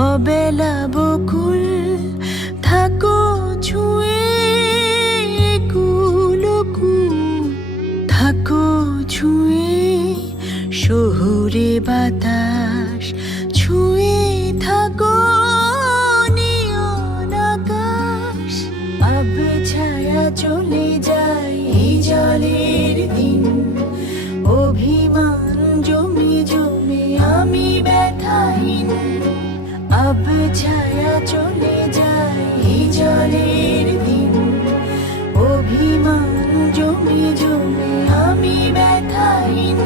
অবেলা বকুল থাকো ছুঁয়ে কুলকুল থাকো ছুঁয়ে শহুরে বাতাস ছুঁয়ে থাকো নিয়ন আকাশ। আবে ছায়া চলে যায় এই জলের দিন, অভিমান জমে জমে আমি ব্যথাহীন। আব ছায়া চলে যায় এই জলের দিন, অভিমান জমে জমে আমি ব্যথাহীন।